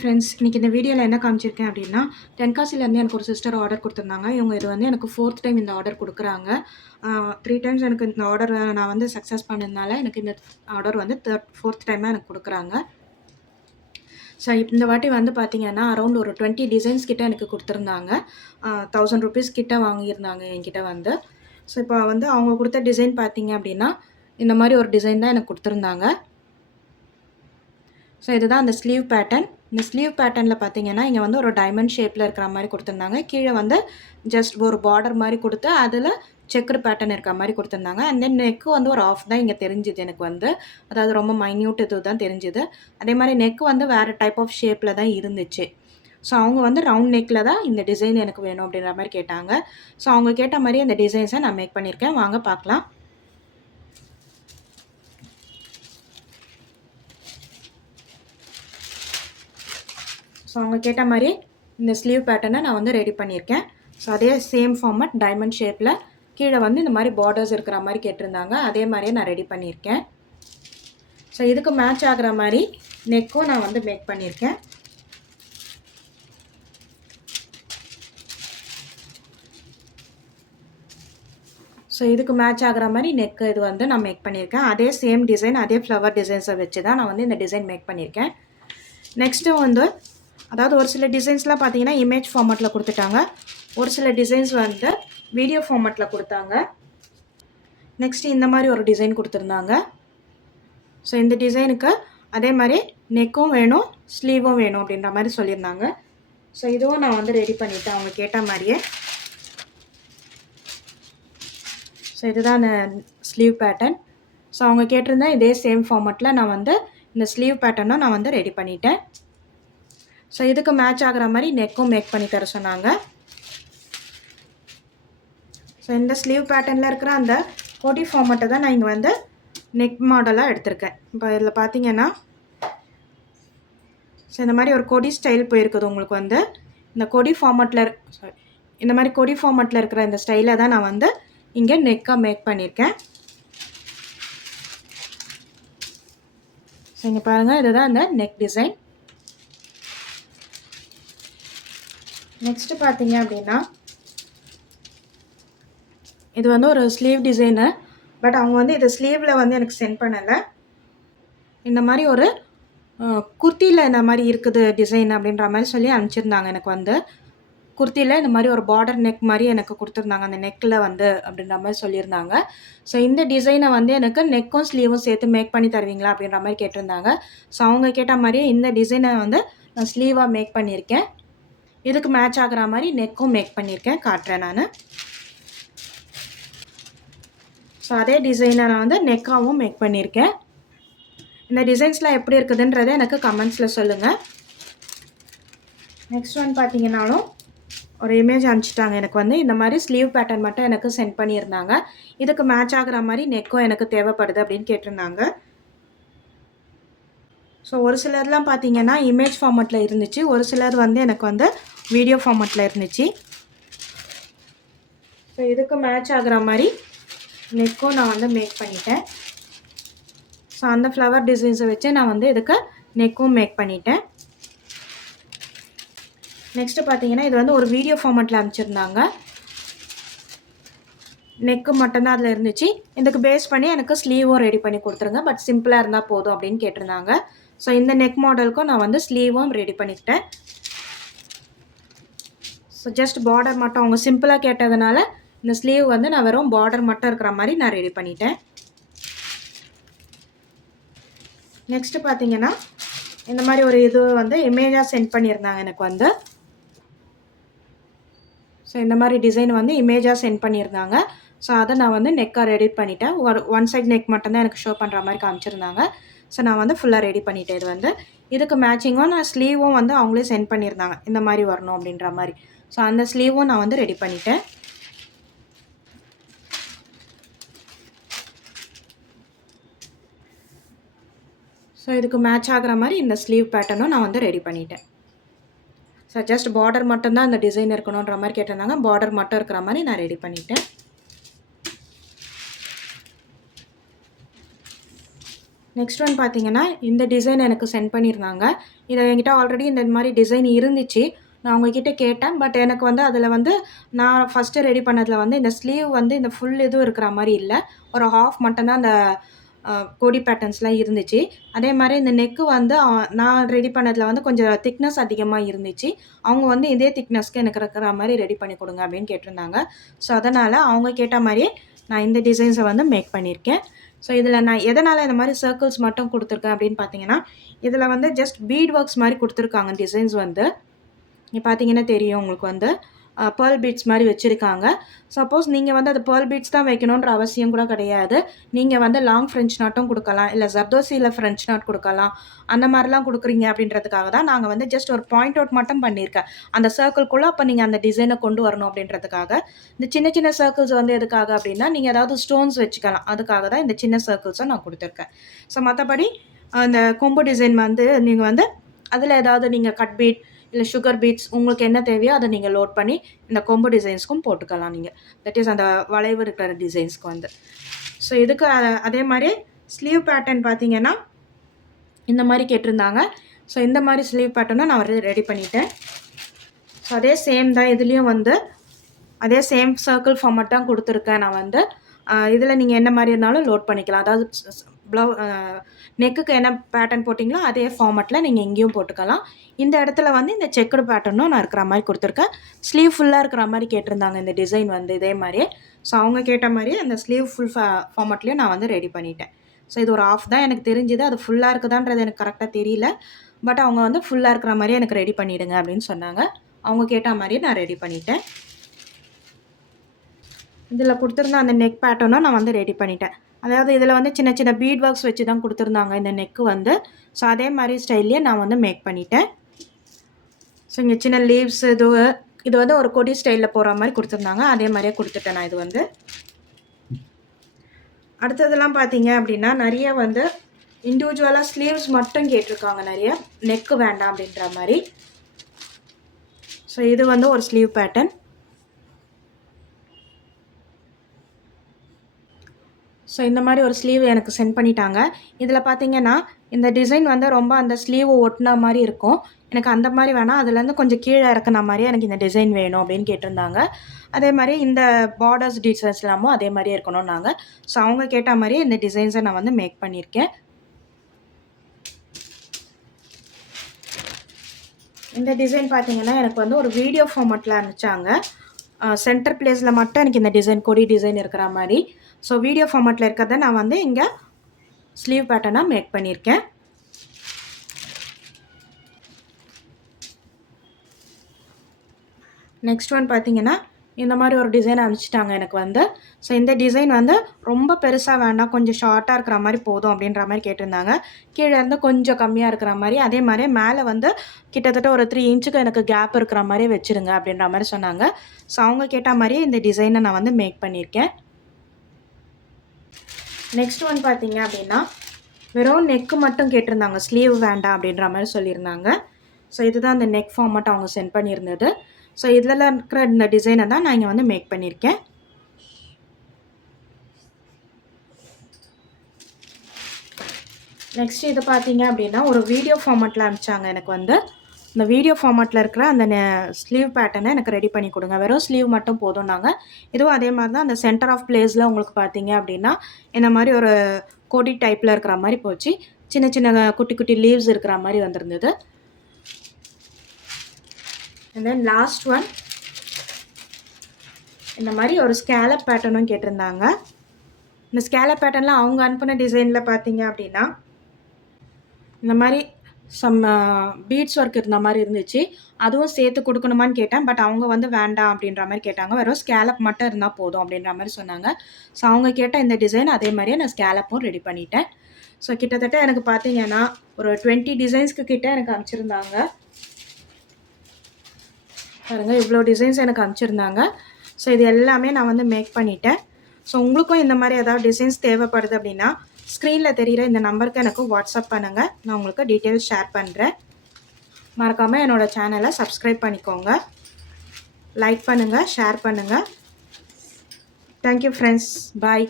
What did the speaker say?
Friends. இன்னைக்கு இந்த வீடியோல என்ன காமிச்சிருக்கேன் அப்டின்னா, தென்காசிலேருந்து எனக்கு ஒரு சிஸ்டர் ஆர்டர் குடுத்துருந்தாங்க. இவங்க இது வந்து எனக்கு 4த் டைம் இந்த ஆர்டர் குடுக்குறாங்க. 3 டைம்ஸ் எனக்கு இந்த ஆர்டர் நான் வந்து சக்சஸ் பண்ணதுனால, எனக்கு இந்த ஆர்டர் வந்து 4த் டைமா எனக்கு குடுக்குறாங்க. ஸோ இந்த வாட்டி வந்து பார்த்தீங்கன்னா, அரவுண்ட் ஒரு 20 டிசைன்ஸ் கிட்ட எனக்கு குடுத்துருந்தாங்க. ₹1000 கிட்ட வாங்கியிருந்தாங்க என்கிட்ட வந்து. ஸோ இப்போ வந்து அவங்க குடுத்த டிசைன் பார்த்தீங்க அப்டின்னா, இந்த மாரி ஒரு டிசைன் தான் எனக்கு குடுத்துருந்தாங்க. ஸோ இதுதான் அந்த ஸ்லீவ் பேட்டர்ன். இந்த ஸ்லீவ் பேட்டர்ன்ல பார்த்தீங்கன்னா, இங்க வந்து ஒரு டைமண்ட் ஷேப்ல இருக்கிற மாரி குடுத்துருந்தாங்க. கீழ வந்து ஜஸ்ட் ஒரு பார்டர் மாரி குடுத்து, அதுல செக்குடு பேட்டர்ன் இருக்கிற மாரி குடுத்துருந்தாங்க. அண்ட் தென் நெக் வந்து ஒரு ஆஃப் தான் இங்க தெரிஞ்சது எனக்கு வந்து. அதாவது ரொம்ப மைன்யூட் இது தான் தெரிஞ்சது. அதே மாரி நெக் வந்து வேற டைப் ஆஃப் ஷேப்ல தான் இருந்துச்சு. ஸோ அவங்க வந்து ரவுண்ட் நெக்ல தான் இந்த டிசைன் எனக்கு வேணும் அப்படின்ற மாரி கேட்டாங்க. ஸோ அவங்க கேட்ட மாரியே அந்த டிசைன்ஸ நான் மேக் பண்ணியிருக்கேன். வாங்க பார்க்கலாம். ஸோ அவங்க கேட்ட மாரி இந்த ஸ்லீவ் பேட்டர்னை நான் வந்து ரெடி பண்ணியிருக்கேன். ஸோ அதே சேம் ஃபார்மட் டைமண்ட் ஷேப்பில் கீழே வந்து இந்த மாதிரி பார்டர்ஸ் இருக்கிற மாதிரி கேட்டிருந்தாங்க. அதே மாதிரியே நான் ரெடி பண்ணியிருக்கேன். ஸோ இதுக்கு மேட்ச் ஆகிற மாதிரி நெக்கும் நான் வந்து மேக் பண்ணியிருக்கேன். ஸோ இதுக்கு மேட்ச் ஆகிற மாதிரி நெக்கு இது வந்து நான் மேக் பண்ணியிருக்கேன். அதே சேம் டிசைன், அதே ஃப்ளவர் டிசைன்ஸை வச்சு தான் நான் வந்து இந்த டிசைன் மேக் பண்ணியிருக்கேன். நெக்ஸ்ட்டு வந்து அதாவது ஒரு சில டிசைன்ஸ்லாம் பார்த்தீங்கன்னா இமேஜ் ஃபார்மேட்டில் கொடுத்துட்டாங்க. ஒரு சில டிசைன்ஸ் வந்து வீடியோ ஃபார்மேட்டில் கொடுத்தாங்க. நெக்ஸ்ட்டு இந்த மாதிரி ஒரு டிசைன் கொடுத்துருந்தாங்க. ஸோ இந்த டிசைனுக்கு அதே மாதிரி நெக்கும் வேணும், ஸ்லீவும் வேணும் அப்படின்ற மாதிரி சொல்லியிருந்தாங்க. ஸோ இதுவும் நான் வந்து ரெடி பண்ணிவிட்டேன் அவங்க கேட்ட மாதிரியே. ஸோ இதுதான் அந்த ஸ்லீவ் பேட்டர்ன். ஸோ அவங்க கேட்டிருந்தேன் இதே சேம் ஃபார்மேட்டில் நான் வந்து இந்த ஸ்லீவ் பேட்டர்னும் நான் வந்து ரெடி பண்ணிட்டேன். ஸோ இதுக்கு மேட்ச் ஆகிற மாதிரி நெக்கும் மேக் பண்ணி தர சொன்னாங்க. ஸோ இந்த ஸ்லீவ் பேட்டர்னில் இருக்கிற அந்த கொடி ஃபார்மேட்டை தான் நான் இங்கே வந்து நெக் மாடலாக எடுத்திருக்கேன். இப்போ இதில் பார்த்தீங்கன்னா ஸோ இந்த மாதிரி ஒரு கொடி ஸ்டைல் போயிருக்குது உங்களுக்கு வந்து. இந்த கொடி ஃபார்மேட்டில் இந்த மாதிரி கொடி ஃபார்மேட்டில் இருக்கிற இந்த ஸ்டைலை தான் நான் வந்து இங்கே நெக்காக மேக் பண்ணியிருக்கேன். ஸோ இங்கே பாருங்கள், இதுதான் அந்த நெக் டிசைன். நெக்ஸ்ட்டு பார்த்தீங்க அப்படின்னா இது வந்து ஒரு ஸ்லீவ் டிசைனு. பட் அவங்க வந்து இது ஸ்லீவில் வந்து எனக்கு சென்ட் பண்ணலை. இந்த மாதிரி ஒரு குர்த்தியில் இந்த மாதிரி இருக்குது டிசைன் அப்படின்ற மாதிரி சொல்லி அனுப்பிச்சிருந்தாங்க. எனக்கு வந்து குர்த்தியில் இந்த மாதிரி ஒரு பார்டர் நெக் மாதிரி எனக்கு கொடுத்துருந்தாங்க. அந்த நெக்கில் வந்து அப்படின்ற மாதிரி சொல்லியிருந்தாங்க. ஸோ இந்த டிசைனை வந்து எனக்கு நெக்கும் ஸ்லீவும் சேர்த்து மேக் பண்ணி தருவீங்களா அப்படின்ற மாதிரி கேட்டிருந்தாங்க. ஸோ அவங்க கேட்ட மாதிரியே இந்த டிசைனை வந்து நான் ஸ்லீவாக மேக் பண்ணியிருக்கேன். இதுக்கு மேட்ச் ஆகிற மாதிரி நெக்கும் மேக் பண்ணியிருக்கேன், காட்டுறேன் நான். ஸோ அதே டிசைனை நான் வந்து நெக்காகவும் மேக் பண்ணியிருக்கேன். இந்த டிசைன்ஸ்லாம் எப்படி இருக்குதுன்றதை எனக்கு கமெண்ட்ஸில் சொல்லுங்கள். நெக்ஸ்ட் ஒன் பார்த்தீங்கன்னாலும் ஒரு இமேஜ் அனுப்பிச்சிட்டாங்க. எனக்கு வந்து இந்த மாதிரி ஸ்லீவ் பேட்டர்ன் மட்டும் எனக்கு சென்ட் பண்ணியிருந்தாங்க. இதுக்கு மேட்ச் ஆகிற மாதிரி நெக்கும் எனக்கு தேவைப்படுது அப்படின்னு கேட்டிருந்தாங்க. ஸோ ஒரு சிலர்லாம் பார்த்தீங்கன்னா இமேஜ் ஃபார்மேட்டில் இருந்துச்சு, ஒரு சிலர் வந்து எனக்கு வந்து வீடியோ ஃபார்மேட்டில் இருந்துச்சு. ஸோ இதுக்கு மேட்ச் ஆகிற மாதிரி நெக்கும் நான் வந்து மேக் பண்ணிட்டேன். ஸோ அந்த ஃப்ளவர் டிசைன்ஸை வச்சு நான் வந்து இதுக்கு நெக்கும் மேக் பண்ணிட்டேன். நெக்ஸ்ட்டு பார்த்தீங்கன்னா இது வந்து ஒரு வீடியோ ஃபார்மேட்டில் அனுப்பிச்சிருந்தாங்க. நெக்கு மட்டும்தான் அதில் இருந்துச்சு. இதுக்கு பேஸ் பண்ணி எனக்கு ஸ்லீவும் ரெடி பண்ணி கொடுத்துருங்க, பட் சிம்பிளாக இருந்தால் போதும் அப்படின்னு கேட்டிருந்தாங்க. ஸோ இந்த நெக் மாடலுக்கும் நான் வந்து ஸ்லீவும் ரெடி பண்ணிக்கிட்டேன். ஸோ ஜஸ்ட் பார்டர் மட்டும் அவங்க சிம்பிளாக கேட்டதுனால இந்த ஸ்லீவ் வந்து நான் வெறும் பார்டர் மட்டும் இருக்கிற மாதிரி நான் ரெடி பண்ணிட்டேன். நெக்ஸ்ட்டு பார்த்தீங்கன்னா இந்த மாதிரி ஒரு இது வந்து இமேஜாக சென்ட் பண்ணியிருந்தாங்க எனக்கு வந்து. ஸோ இந்த மாதிரி டிசைன் வந்து இமேஜாக சென்ட் பண்ணியிருந்தாங்க. ஸோ அதை நான் வந்து நெக்காக ரெடி பண்ணிட்டேன். ஒன் சைட் நெக் மட்டும்தான் எனக்கு ஷோ பண்ணுற மாதிரி காமிச்சிருந்தாங்க. ஸோ நான் வந்து ஃபுல்லாக ரெடி பண்ணிட்டேன். இது வந்து இதுக்கு மேட்சிங்கும் நான் ஸ்லீவும் வந்து அவங்களே சென்ட் பண்ணியிருந்தாங்க, இந்த மாதிரி வரணும் அப்படின்ற மாதிரி. ஸோ அந்த ஸ்லீவும் நான் வந்து ரெடி பண்ணிட்டேன். ஸோ இதுக்கு மேட்ச் ஆகிற மாதிரி இந்த ஸ்லீவ் பேட்டர்னும் நான் வந்து ரெடி பண்ணிட்டேன். ஸோ ஜஸ்ட் பார்டர் மட்டும்தான் இந்த டிசைன் இருக்கணுன்ற மாதிரி கேட்டிருந்தாங்க. பார்டர் மட்டும் இருக்கிற மாதிரி நான் ரெடி பண்ணிட்டேன். நெக்ஸ்ட் ஒன் பார்த்தீங்கன்னா இந்த டிசைன் எனக்கு சென்ட் பண்ணியிருந்தாங்க. இதை என்கிட்ட ஆல்ரெடி இந்த மாதிரி டிசைன் இருந்துச்சு. நான் அவங்கக்கிட்ட கேட்டேன். பட் எனக்கு வந்து அதில் வந்து நான் ஃபஸ்ட்டு ரெடி பண்ணதில் வந்து இந்த ஸ்லீவ் வந்து இந்த ஃபுல் இதுவும் இருக்கிற மாதிரி இல்லை. ஒரு ஹாஃப் மட்டும் தான் அந்த கொடி பேட்டர்ன்ஸ்லாம் இருந்துச்சு. அதே மாதிரி இந்த நெக்கு வந்து நான் ரெடி பண்ணதில் வந்து கொஞ்சம் திக்னஸ் அதிகமாக இருந்துச்சு. அவங்க வந்து இதே திக்னஸ்க்கு எனக்கு இருக்கிற மாதிரி ரெடி பண்ணி கொடுங்க அப்படின்னு கேட்டிருந்தாங்க. ஸோ அதனால் அவங்க கேட்ட மாதிரியே நான் இந்த டிசைன்ஸை வந்து மேக் பண்ணியிருக்கேன். ஸோ இதில் நான் எதனால் இந்த மாதிரி சர்க்கிள்ஸ் மட்டும் கொடுத்துருக்கேன் அப்படின்னு பார்த்தீங்கன்னா, இதில் வந்து ஜஸ்ட் பீட் ஒர்க்ஸ் மாதிரி கொடுத்துருக்காங்க டிசைன்ஸ் வந்து. இங்கே பார்த்தீங்கன்னா தெரியும் உங்களுக்கு வந்து பேர்ல் பீட்ஸ் மாதிரி வச்சுருக்காங்க. சப்போஸ் நீங்கள் வந்து அது பேர்ல் பீட்ஸ் தான் வைக்கணுன்ற அவசியம் கூட கிடையாது. நீங்கள் வந்து லாங் ஃப்ரெஞ்ச் நாட்டும் கொடுக்கலாம், இல்லை ஜர்தோசியில் ஃப்ரெஞ்ச் நாட் கொடுக்கலாம். அந்த மாதிரிலாம் கொடுக்குறீங்க அப்படின்றதுக்காக தான் நாங்கள் வந்து ஜஸ்ட் ஒரு பாயிண்ட் அவுட் மட்டும் பண்ணியிருக்கேன். அந்த சர்க்கிள்குள்ளே அப்போ நீங்கள் அந்த டிசைனை கொண்டு வரணும் அப்படின்றதுக்காக. இந்த சின்ன சின்ன சர்க்கிள்ஸ் வந்து எதுக்காக அப்படின்னா, நீங்கள் ஏதாவது ஸ்டோன்ஸ் வச்சுக்கலாம். அதுக்காக தான் இந்த சின்ன சர்க்கிள்ஸை நான் கொடுத்துருக்கேன். ஸோ மற்றபடி அந்த கொம்பு டிசைன் வந்து நீங்கள் வந்து அதில் ஏதாவது நீங்கள் கட் பீட் இல்லை சுகர் பீட்ஸ் உங்களுக்கு என்ன தேவையோ அதை நீங்கள் லோட் பண்ணி இந்த கொம்பு டிசைன்ஸ்க்கும் போட்டுக்கலாம் நீங்கள். தட் இஸ் அந்த வளைவு இருக்கிற டிசைன்ஸ்க்கு வந்து. ஸோ இதுக்கு அதே மாதிரி ஸ்லீவ் பேட்டர்ன் பார்த்தீங்கன்னா இந்த மாதிரி கேட்டிருந்தாங்க. ஸோ இந்த மாதிரி ஸ்லீவ் பேட்டர்னும் நான் ரெடி பண்ணிட்டேன். ஸோ அதே சேம் தான் இதுலேயும் வந்து அதே சேம் சர்க்கிள் ஃபார்மட் தான் கொடுத்துருக்கேன் நான் வந்து. இதில் நீங்கள் என்ன மாதிரி இருந்தாலும் லோட் பண்ணிக்கலாம். அதாவது நெக்குக்கு என்ன பேட்டர்ன் போட்டிங்களோ அதே ஃபார்மட்டில் நீங்கள் எங்கேயும் போட்டுக்கலாம். இந்த இடத்துல வந்து இந்த செக்குடு பேட்டர்னும் நான் இருக்கிற மாதிரி கொடுத்துருக்கேன். ஸ்லீவ் ஃபுல்லாக இருக்கிற மாதிரி கேட்டிருந்தாங்க இந்த டிசைன் வந்து இதே மாதிரியே. ஸோ அவங்க கேட்ட மாதிரியே அந்த ஸ்லீவ் ஃபுல் ஃபார்மட்லேயும் நான் வந்து ரெடி பண்ணிட்டேன். ஸோ இது ஒரு ஆஃப் தான் எனக்கு தெரிஞ்சுது. அது ஃபுல்லாக இருக்குதான்றது எனக்கு கரெக்டாக தெரியல. பட் அவங்க வந்து ஃபுல்லாக இருக்கிற மாதிரியே எனக்கு ரெடி பண்ணிவிடுங்க அப்படின்னு சொன்னாங்க. அவங்க கேட்ட மாதிரியே நான் ரெடி பண்ணிட்டேன். இதில் கொடுத்துருந்த அந்த நெக் பேட்டர்னும் நான் வந்து ரெடி பண்ணிட்டேன். அதாவது இதில் வந்து சின்ன சின்ன பீட் ஒர்க்ஸ் வச்சு தான் கொடுத்துருந்தாங்க இந்த நெக்கு வந்து. ஸோ அதே மாதிரி ஸ்டைல்லையே நான் வந்து மேக் பண்ணிட்டேன். ஸோ இங்கே சின்ன லீவ்ஸ் இது வந்து ஒரு கொடி ஸ்டைலில் போகிற மாதிரி கொடுத்துருந்தாங்க. அதே மாதிரியே கொடுத்துட்டேன் நான் இது வந்து. அடுத்ததெல்லாம் பார்த்தீங்க அப்படின்னா நிறைய வந்து இண்டிவிஜுவலாக ஸ்லீவ்ஸ் மட்டும் கேட்டிருக்காங்க நிறைய. நெக்கு வேண்டாம் அப்படின்ற மாதிரி. ஸோ இது வந்து ஒரு ஸ்லீவ் பேட்டர்ன். ஸோ இந்த மாதிரி ஒரு ஸ்லீவ் எனக்கு சென்ட் பண்ணிட்டாங்க. இதில் பார்த்தீங்கன்னா இந்த டிசைன் வந்து ரொம்ப அந்த ஸ்லீவ் ஒட்டின மாதிரி இருக்கும். எனக்கு அந்த மாதிரி வேணாம், அதுலேருந்து கொஞ்சம் கீழே இறக்குன மாதிரியே எனக்கு இந்த டிசைன் வேணும் அப்படின்னு கேட்டிருந்தாங்க. அதே மாதிரி இந்த பார்டர்ஸ் டிசைன்ஸ் எல்லாமும் அதே மாதிரியே இருக்கணும்னாங்க. ஸோ அவங்க கேட்ட மாதிரியே இந்த டிசைன்ஸை நான் வந்து மேக் பண்ணியிருக்கேன். இந்த டிசைன் பார்த்தீங்கன்னா எனக்கு வந்து ஒரு வீடியோ ஃபார்மட்டில் அனுப்பிச்சாங்க. சென்டர் பிளேஸில் மட்டும் எனக்கு இந்த டிசைன் கொடி டிசைன் இருக்கிற மாதிரி. ஸோ வீடியோ ஃபார்மட்டில் இருக்கிறத நான் வந்து இங்கே ஸ்லீவ் பேட்டர்னாக மேக் பண்ணியிருக்கேன். நெக்ஸ்ட் ஒன் பார்த்தீங்கன்னா இந்த மாதிரி ஒரு டிசைன் அனுப்பிச்சிட்டாங்க எனக்கு வந்து. ஸோ இந்த டிசைன் வந்து ரொம்ப பெருசாக வேண்டாம், கொஞ்சம் ஷார்ட்டாக இருக்கிற மாதிரி போதும் அப்படின்ற மாதிரி கேட்டிருந்தாங்க. கீழே இருந்து கொஞ்சம் கம்மியாக இருக்கிற மாதிரி, அதே மாதிரி மேலே வந்து கிட்டத்தட்ட ஒரு 3 இன்ச்சுக்கு எனக்கு கேப் இருக்கிற மாதிரி வச்சுருங்க அப்படின்ற மாதிரி சொன்னாங்க. ஸோ அவங்க கேட்ட மாதிரியே இந்த டிசைனை நான் வந்து மேக் பண்ணியிருக்கேன். நெக்ஸ்ட் ஒன் பார்த்தீங்க அப்படின்னா வெறும் நெக்கு மட்டும் கேட்டிருந்தாங்க, ஸ்லீவ் வேண்டாம் அப்படின்ற மாதிரி சொல்லியிருந்தாங்க. ஸோ இதுதான் அந்த நெக் ஃபார்மட் அவங்க சென்ட் பண்ணியிருந்தது. ஸோ இதில் இருக்கிற இந்த டிசைனை தான் நான் இங்கே வந்து மேக் பண்ணியிருக்கேன். நெக்ஸ்ட் இது பார்த்தீங்க அப்படின்னா ஒரு வீடியோ ஃபார்மட்டில் அனுப்பிச்சாங்க எனக்கு வந்து. இந்த வீடியோ ஃபார்மட்டில் இருக்கிற அந்த ஸ்லீவ் பேட்டர்னை எனக்கு ரெடி பண்ணி கொடுங்க, வெறும் ஸ்லீவ் மட்டும் போதும்னாங்க. இதுவும் அதே மாதிரி தான் அந்த சென்டர் ஆஃப் பிளேஸில் உங்களுக்கு பார்த்தீங்க அப்படின்னா இந்த மாதிரி ஒரு கொடி டைப்பில் இருக்கிற மாதிரி போச்சு. சின்ன சின்ன குட்டி குட்டி லீவ்ஸ் இருக்கிற மாதிரி வந்திருந்தது. அண்ட் தென் லாஸ்ட் ஒன் இந்த மாதிரி ஒரு ஸ்கேலப் பேட்டர்னும் கேட்டிருந்தாங்க. இந்த ஸ்கேலப் பேட்டர்னில் அவங்க அனுப்பின டிசைனில் பார்த்தீங்க அப்படின்னா இந்த மாதிரி சம் பீட்ஸ் ஒர்க் இருந்த மாதிரி இருந்துச்சு. அதுவும் சேர்த்து கொடுக்கணுமான்னு கேட்டேன். பட் அவங்க வந்து வேண்டாம் அப்படின்ற மாதிரி கேட்டாங்க. வெறும் ஸ்கேலப் மட்டும் இருந்தால் போதும் அப்படின்ற மாதிரி சொன்னாங்க. ஸோ அவங்க கேட்ட இந்த டிசைன் அதே மாதிரியே நான் ஸ்கேலப்பும் ரெடி பண்ணிட்டேன். ஸோ கிட்டத்தட்ட எனக்கு பார்த்தீங்கன்னா ஒரு 20 டிசைன்ஸ்க்கு கிட்ட எனக்கு அனுப்பிச்சிருந்தாங்க. பாருங்கள், இவ்வளோ டிசைன்ஸ் எனக்கு அனுப்பிச்சிருந்தாங்க. ஸோ இது எல்லாமே நான் வந்து மேக் பண்ணிட்டேன். ஸோ உங்களுக்கும் இந்த மாதிரி ஏதாவது டிசைன்ஸ் தேவைப்படுது அப்படின்னா ஸ்க்ரீனில் தெரிகிற இந்த நம்பருக்கு எனக்கு வாட்ஸ்அப் பண்ணுங்கள். நான் உங்களுக்கு டீட்டெயில்ஸ் ஷேர் பண்ணுறேன். மறக்காமல் என்னோடய சேனலை சப்ஸ்கிரைப் பண்ணிக்கோங்க. லைக் பண்ணுங்கள், ஷேர் பண்ணுங்கள். Thank you friends. பாய்.